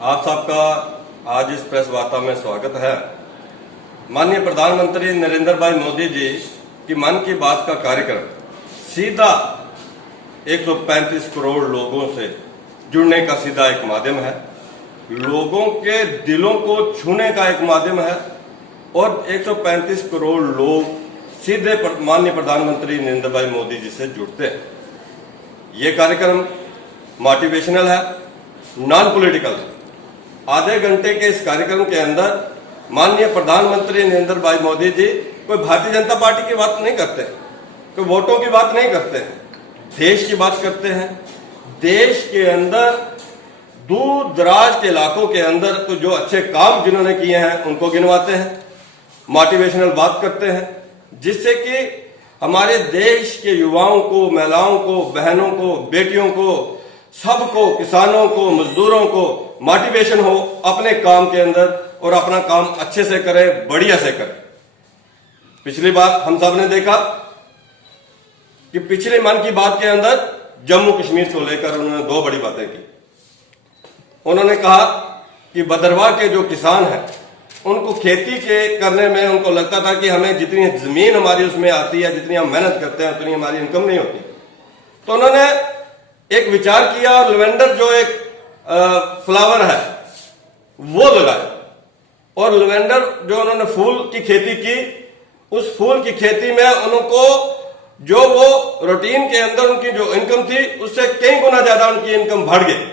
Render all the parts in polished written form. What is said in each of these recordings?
आप सबका आज इस प्रेस वार्ता में स्वागत है। माननीय प्रधानमंत्री नरेंद्र भाई मोदी जी की मन की बात का कार्यक्रम सीधा 135 करोड़ लोगों से जुड़ने का सीधा एक माध्यम है, लोगों के दिलों को छूने का एक माध्यम है और 135 करोड़ लोग सीधे माननीय प्रधानमंत्री नरेंद्र भाई मोदी जी से जुड़ते हैं। ये कार्यक्रम मोटिवेशनल है, नॉन पॉलिटिकल है। आधे घंटे के इस कार्यक्रम के अंदर माननीय प्रधानमंत्री नरेंद्र भाई मोदी जी कोई भारतीय जनता पार्टी की बात नहीं करते, कोई वोटों की बात नहीं करते हैं, देश की बात करते हैं। देश के अंदर दूर दराज के इलाकों के अंदर तो जो अच्छे काम जिन्होंने किए हैं उनको गिनवाते हैं, मोटिवेशनल बात करते हैं, जिससे कि हमारे देश के युवाओं को, महिलाओं को, बहनों को, बेटियों को, सबको, किसानों को, मजदूरों को मोटिवेशन हो अपने काम के अंदर और अपना काम अच्छे से करें, बढ़िया से करें। पिछली बार हम सब ने देखा कि पिछले मन की बात के अंदर जम्मू कश्मीर को लेकर उन्होंने दो बड़ी बातें की। उन्होंने कहा कि भद्रवाह के जो किसान हैं उनको खेती के करने में उनको लगता था कि हमें जितनी जमीन हमारी उसमें आती है, जितनी हम मेहनत करते हैं उतनी हमारी इनकम नहीं होती। तो उन्होंने एक विचार किया और लेवेंडर जो एक फ्लावर है वो लगाया और लेवेंडर जो उन्होंने फूल की खेती की, उस फूल की खेती में उनको जो वो रूटीन के अंदर उनकी जो इनकम थी उससे कई गुना ज्यादा उनकी इनकम बढ़ गई।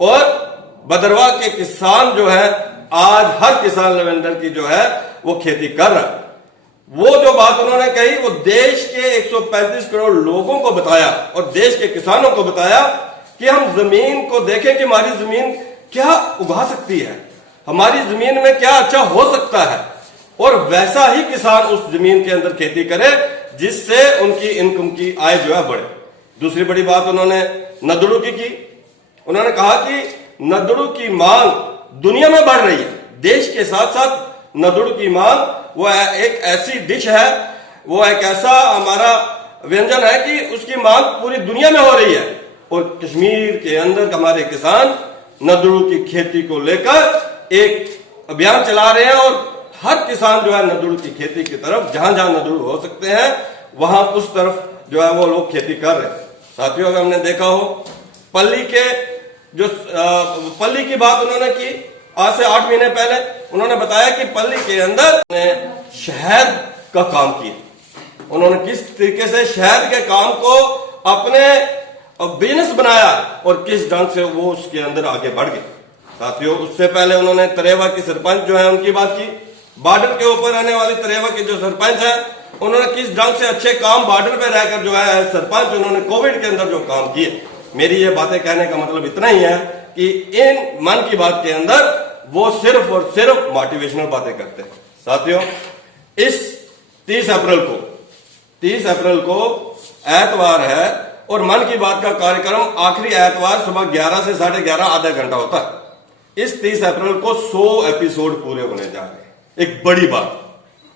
और भद्रवाह के किसान जो है, आज हर किसान लेवेंडर की जो है वो खेती कर रहा है। वो जो बात उन्होंने कही वो देश के 135 करोड़ लोगों को बताया और देश के किसानों को बताया कि हम जमीन को देखें कि हमारी जमीन क्या उगा सकती है, हमारी जमीन में क्या अच्छा हो सकता है और वैसा ही किसान उस जमीन के अंदर खेती करे जिससे उनकी इनकम की आय जो है बढ़े। दूसरी बड़ी बात उन्होंने नदड़ू की। उन्होंने कहा कि नदड़ू की मांग दुनिया में बढ़ रही है, देश के साथ साथ नदड़ू की मांग वो एक ऐसी डिश है, वो एक ऐसा हमारा व्यंजन है कि उसकी मांग पूरी दुनिया में हो रही है। और कश्मीर के अंदर हमारे किसान नदड़ू की खेती को लेकर एक अभियान चला रहे हैं और हर किसान जो है नदड़ू की खेती की तरफ, जहां जहां नदड़ू हो सकते हैं वहां उस तरफ जो है वो लोग खेती कर रहे हैं। साथियों, अगर हमने देखा हो पल्ली के जो पल्ली की बात उन्होंने की आज से 8 महीने पहले, उन्होंने बताया कि पल्ली के अंदर शहद का काम किया। उन्होंने किस तरीके से शहद के काम को अपने बिजनेस बनाया और किस ढंग से वो उसके अंदर आगे बढ़ गए। साथियों, उससे पहले उन्होंने तरेवा की सरपंच जो है उनकी बात की। बॉर्डर के ऊपर रहने वाली तरेवा के जो सरपंच है उन्होंने किस ढंग से अच्छे काम बॉर्डर पे रहकर जो है सरपंच उन्होंने कोविड के अंदर जो काम किए। मेरी ये बातें कहने का मतलब इतना ही है कि इन मन की बात के अंदर वो सिर्फ और सिर्फ मोटिवेशनल बातें करते हैं। साथियों, इस 30 अप्रैल को एतवार है और मन की बात का कार्यक्रम आखिरी एतवार सुबह 11 से 11:30 आधा घंटा होता है। इस 30 अप्रैल को 100 एपिसोड पूरे होने जा रहे हैं। एक बड़ी बात।